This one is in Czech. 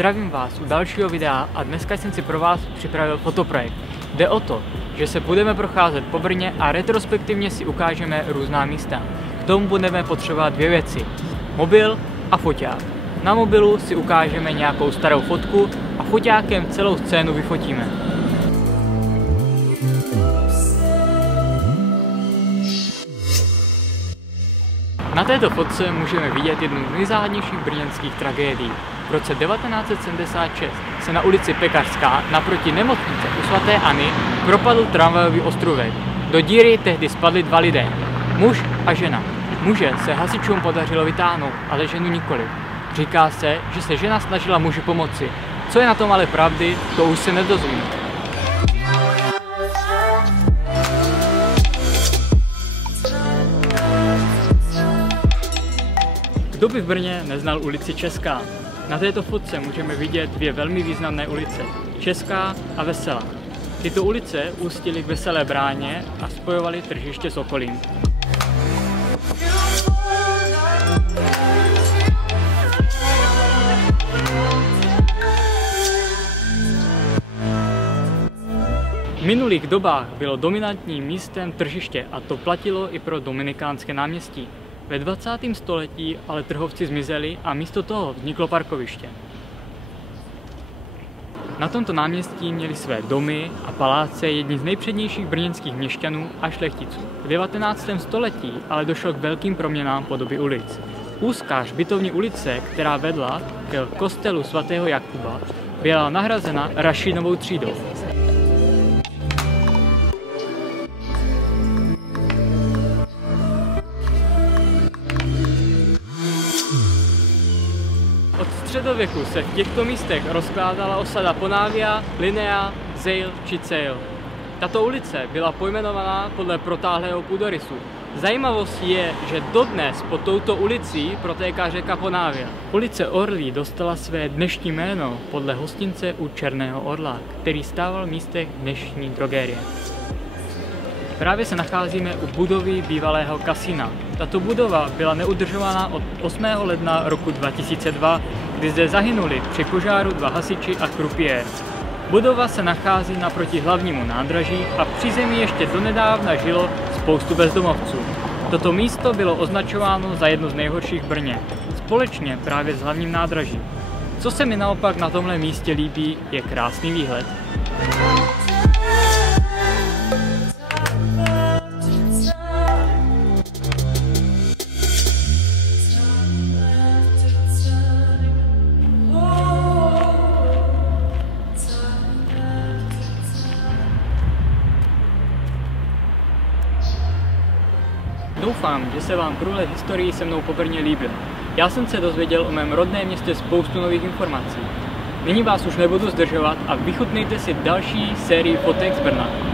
Zdravím vás u dalšího videa a dneska jsem si pro vás připravil fotoprojekt. Jde o to, že se budeme procházet po Brně a retrospektivně si ukážeme různá místa. K tomu budeme potřebovat dvě věci. Mobil a foťák. Na mobilu si ukážeme nějakou starou fotku a foťákem celou scénu vyfotíme. Na této fotce můžeme vidět jednu z nejzáhadnějších brněnských tragédií. V roce 1976 se na ulici Pekařská naproti nemocnice u svaté Anny propadl tramvajový ostrůvek. Do díry tehdy spadli dva lidé, muž a žena. Muže se hasičům podařilo vytáhnout, ale ženu nikoli. Říká se, že se žena snažila muži pomoci. Co je na tom ale pravdy, to už se nedozvíme. Kdo by v Brně neznal ulici Česká? Na této fotce můžeme vidět dvě velmi významné ulice, Česká a Veselá. Tyto ulice ústily k Veselé bráně a spojovaly tržiště s okolím. V minulých dobách bylo dominantním místem tržiště a to platilo i pro Dominikánské náměstí. Ve 20. století ale trhovci zmizeli a místo toho vzniklo parkoviště. Na tomto náměstí měli své domy a paláce jedni z nejpřednějších brněnských měšťanů a šlechticů. V 19. století ale došlo k velkým proměnám podoby ulic. Úzká hřbitovní ulice, která vedla k kostelu svatého Jakuba, byla nahrazena Rašinovou třídou. Od středověku se v těchto místech rozkládala osada Ponávia, Linea, Zeil či Ceil. Tato ulice byla pojmenovaná podle protáhlého půdorysu. Zajímavostí je, že dodnes pod touto ulicí protéká řeka Ponávia. Ulice Orlí dostala své dnešní jméno podle hostince u Černého orla, který stával v místech dnešní drogérie. Právě se nacházíme u budovy bývalého kasina. Tato budova byla neudržovaná od 8. ledna roku 2002, kdy zde zahynuli při požáru dva hasiči a krupiér. Budova se nachází naproti hlavnímu nádraží a při zemi ještě donedávna žilo spoustu bezdomovců. Toto místo bylo označováno za jedno z nejhorších v Brně, společně právě s hlavním nádražím. Co se mi naopak na tomhle místě líbí, je krásný výhled. Doufám, že se vám průhled historií se mnou po Brně líbil. Já jsem se dozvěděl o mém rodném městě spoustu nových informací. Nyní vás už nebudu zdržovat a vychutnejte si další sérii fotek z Brna.